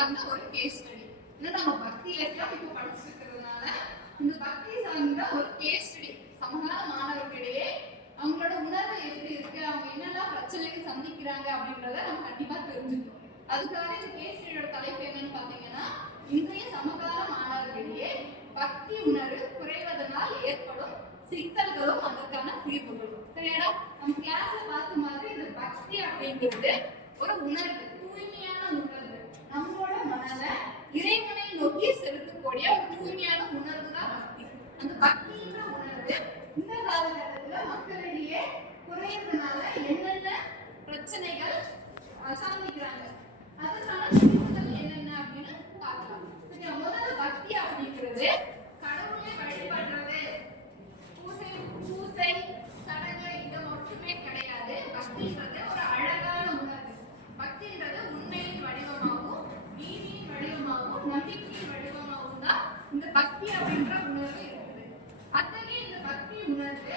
சார்ந்த ஒரு case study. நம்ம பக்தி இலக்கியம் இப்போ படிச்சிருக்கிறதுனால இந்த பக்தி சார்ந்த ஒரு கேஸ் ஸ்டடி சமகால மாணவர்களிடையே அவங்களோட உணர்வு எப்படி இருக்கு, அவங்க என்னெல்லாம் பிரச்சனைகள் சந்திக்கிறாங்க அப்படின்றத நம்ம கண்டிப்பா தெரிஞ்சுக்கணும். அதுக்காக இந்த கேஸ் ஸ்டடியோட தலைப்பு என்னன்னு பாத்தீங்கன்னா, இன்றைய சமகால மாணவர்களிடையே பக்தி உணர்வு குறைவதனால் ஏற்படும் சிக்கல்களும் அதற்கான தீர்வுகளும். சரியா? நம்ம கிளாஸ்ல பார்த்த மாதிரி இந்த பக்தி அப்படிங்கிறது ஒரு உணர்வு, தூய்மையான உணர்வு. நம்மளோட மனதை இறைவனை நோக்கி செலுத்தக்கூடிய ஒரு தூய்மையான உணர்வு தான் பக்தி. அந்த பக்தின்ற உணர்வு இந்த காலகட்டத்துல மக்களிடையே குறையறதுனால என்னென்ன பிரச்சனைகள் சந்திக்கிறாங்க, அதுக்கான தீர்வுகள் என்னென்ன அப்படின்னு பார்க்கலாம். முதல்ல பக்தி அப்படிங்கிறது கடவுளை வழிபடுறது, பூசை சடங்கு இது மட்டுமே கிடையாது. பக்தின்றது ஒரு அழகான உணர்வு. பக்தின்றது உண்மையின் வடிவமாகவும் நீதியின் வடிவமாகவும் நம்பிக்கையின் வடிவமாகவும் தான் இந்த பக்தி அப்படின்ற உணர்வு இருக்குது. அத்தகைய இந்த பக்தி உணர்வு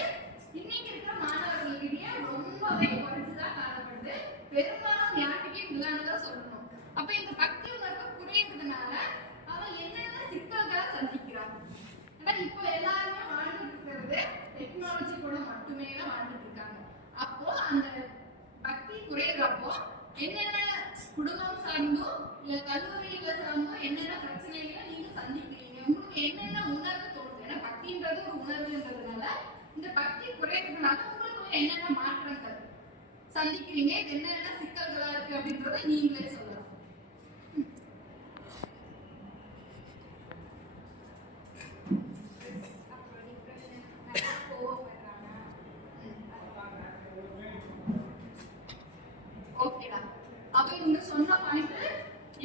இன்னைக்கு இருக்கிற மாணவர்களிடையே ரொம்பவே குறைஞ்சுதான் காணப்படுது. பெரும்பாலும் யாருக்கே இல்லைன்னு சொல்லணும். அப்ப இந்த பக்தி உணர்வு குறையிறதுனால அவன் என்னென்ன சிக்கல்களை சந்திக்கிறான். இப்போ எல்லாருமே வாழ்ந்துட்டு இருக்கிறது டெக்னாலஜி கூட மட்டுமே தான் வாழ்ந்துட்டு இருக்காங்க. அப்போ அந்த பக்தி குறையிறப்போ என்னென்ன குடும்பம் சார்ந்தும் இல்ல கல்லூரியில சார்ந்தும் என்னென்ன பிரச்சனைகளை நீங்க சந்திக்கிறீங்க, உங்களுக்கு என்னென்ன உணர்வு தோணுது. ஏன்னா பக்தின்றது ஒரு உணர்வுன்றதுனால இந்த பக்தி குறையிறதுனால உங்களுக்கு என்னென்ன மாற்றங்கள் சந்திக்கிறீங்க, இது என்னென்ன சிக்கல்களா இருக்கு அப்படின்றத நீங்களே சொல்லலாம். ஓகேடா. அப்ப இவங்க சொன்ன பாயிண்ட்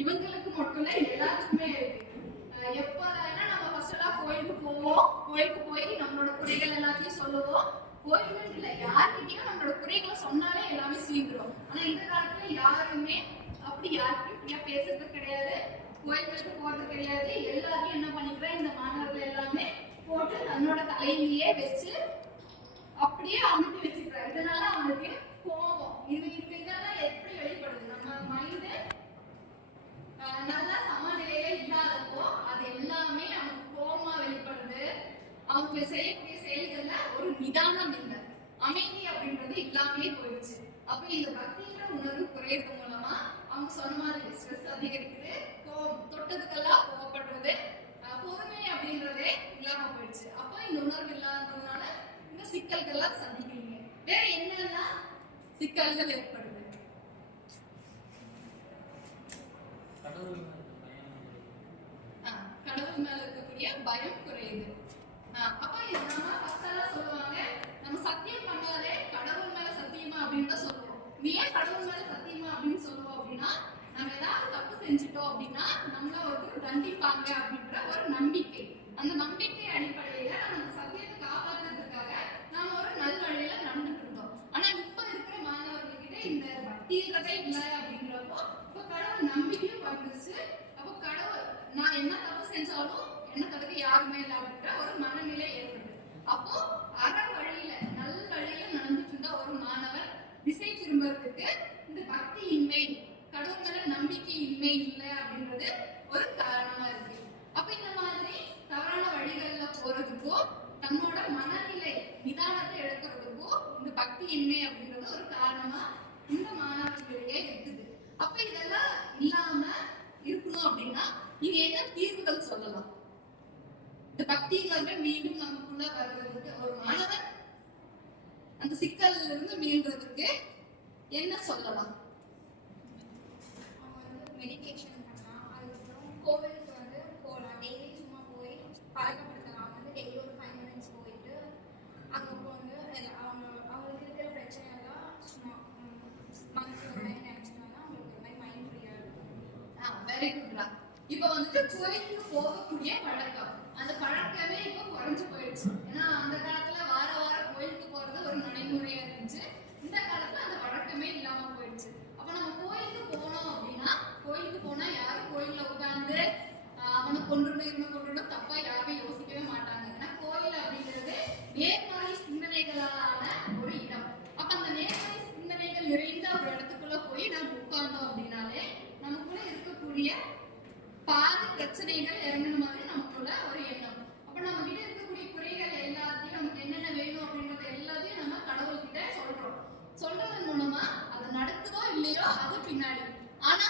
இவங்களுக்கு மட்டும் இல்ல, எல்லாருக்குமே இருக்கு. எப்போதானா நம்ம ஃபர்ஸ்ட் எல்லாம் கோயிலுக்கு போவோம், கோயிலுக்கு போய் நம்மளோட குறைகள் எல்லாத்தையும் சொல்லுவோம். கோயிலுக்கு இல்ல, யார்கிட்டயும் நம்மளோட குறைகளை சொன்னாலே எல்லாமே சீக்கிரம். ஆனா இந்த காலத்துல யாருமே அப்படி யாருக்கும் பேசுறது கிடையாது, கோயிலுக்கு போறது கிடையாது. எல்லாரையும் என்ன பண்ணிக்கிறேன், இந்த மாணவர்கள் எல்லாமே போட்டு தன்னோட தலையிலேயே வச்சு அப்படியே அமுட்டி வச்சுக்கிறார். இதனால அவனுக்கு கோபம் இதெல்லாம் எப்படி வெளிப்படுது, நம்ம மைண்டு நல்லா சமநிலையில இல்லாதப்போ அது எல்லாமே அவனுக்கு கோபமா வெளிப்படுது. அவங்க செய்யக்கூடிய செயல்கள்ல ஒரு நிதானம் இல்லை, அமைதி அப்படின்றது இல்லாமே போயிடுச்சு. அப்ப இந்த பக்திங்கிற உணர்வு குறையறது மூலமா அவங்க சொன்ன மாதிரி ஸ்ட்ரெஸ் அதிகரிக்குது, கோபம் தொட்டதுக்கெல்லாம் கோவப்படுறது, பொறுமை அப்படின்றதே இல்லாம போயிடுச்சு. அப்போ இந்த உணர்வு இல்லாததுனால இந்த சிக்கல்கள்லாம் சந்திக்கிறீங்க. வேற என்னன்னா சிக்கல்கள் ஏற்படுது. கடவுள் மேல இருக்கக்கூடிய பயம் குறையுது. அப்ப நம்ம ஃபர்ஸ்ட் சொல்லுவாங்க, நம்ம சத்தியம் பண்ணாலே கடவுள் மேல சத்தியமா அப்படின்னு தான் சொல்லுவோம். ஏன் கடவுள் மேல சத்தியமா அப்படின்னு சொல்லுவோம் அப்படின்னா, நம்ம ஏதாவது தப்பு செஞ்சுட்டோம் அப்படின்னா நம்மள ஒருத்தர் தண்டிப்பாங்க அப்படின்ற ஒரு நம்பிக்கை. அந்த நம்பிக்கை அடிப்படையில நம்ம சத்தியத்தை காப்பாற்றுறதுக்காக நாம ஒரு நல்வழியில நடந்துட்டு இருந்தோம். ஆனா இப்ப இருக்கிற மாணவர்கள்கிட்ட இந்த பக்தின்றதே இல்லை அப்படின்றப்போ இப்ப கடவுள் நம்பிக்கையும் வந்துருச்சு. அப்போ கடவுள் நான் என்ன தப்பு செஞ்சாலும் என்ன தடுக்க யாருமே இல்லை அப்படின்ற ஒரு மனநிலை ஏற்படுது. அப்போ அற வழியில நல் வழியில நடந்துட்டு இருந்த ஒரு மாணவன் திசை திரும்புறதுக்கு இந்த பக்தி இன்மை, கடவுள் மேல நம்பிக்கை இன்மை இல்லை அப்படின்றது ஒரு காரணமா இருக்கு. அப்ப இந்த மாதிரி தவறான வழிகள்ல போறதுக்கோ தன்னோட மனநிலை நிதானத்தை எடுக்கிறதுக்கோ இந்த பக்தி இன்மை அப்படின்றது ஒரு காரணமா இந்த மாணவர்களிடையே இருக்குது. அப்ப இதெல்லாம் இல்லாம இருக்கணும் அப்படின்னா நீங்க என்ன தீர்வுகள் சொல்லலாம்? இந்த பக்தியில மீண்டும் நமக்குள்ள வர்றதுக்கு ஒரு மாணவன் அந்த சிக்கல்ல இருந்து மீள்றதுக்கு என்ன சொல்லலாம்? மெடிடேஷன் பண்ணலாம், அதுக்கப்புறம் கோவிலுக்கு வந்து போகலாம், டெய்லி சும்மா போய் பழக்கப்படுத்தலாம். வந்து டெய்லி ஒரு 5 minutes போயிட்டு அங்கே வந்து அவங்களுக்கு இருக்கிற பிரச்சனையெல்லாம் சும்மா மனசில் நினைச்சிட்டாங்கன்னா அவங்களுக்கு ஒரு மாதிரி மைண்ட் ஃப்ரீயாக இருக்கும். வெரி குட்ரா. இப்போ வந்துட்டு கோயிலுக்கு போகக்கூடிய பழக்கம், அந்த பழக்கமே இப்போ குறைஞ்சு போயிடுச்சு. ஏன்னா அந்த காலத்துல வார வாரம் கோயிலுக்கு போறது ஒரு நடைமுறையா இருந்துச்சு. இந்த காலத்துல அந்த பழக்கமே இல்லாம போயிடுச்சு. அப்ப நம்ம கோயிலுக்கு போனோம் அப்படின்னா, கோயிலுக்கு போனா யாரும் கோயில்ல உட்கார்ந்து அவனை கொண்டுடணும் இவனை கொண்டுடணும் தப்பா யாருமே யோசிக்கவே மாட்டாங்க. ஏன்னா கோயில் அப்படிங்கிறது நேர்மறை சிந்தனைகளான ஒரு இடம். அப்ப அந்த நேர்மறை சிந்தனைகள் நிறைந்த ஒரு இடத்துக்குள்ள போய் நம்ம உட்கார்ந்தோம் அப்படின்னாலே நமக்குள்ள இருக்கக்கூடிய பிரச்சனைகள் இறங்கின மாதிரி நமக்குள்ள ஒரு எண்ணம். அப்ப நம்ம கிட்ட இருக்கக்கூடிய குறைகள் எல்லாத்தையும், நமக்கு என்னென்ன வேணும் அப்படிங்கறது எல்லாத்தையும் நம்ம கடவுள்கிட்ட சொல்றோம். சொல்றதன் மூலமா அது நடக்குதோ இல்லையோ அது பின்னாடி. ஆனா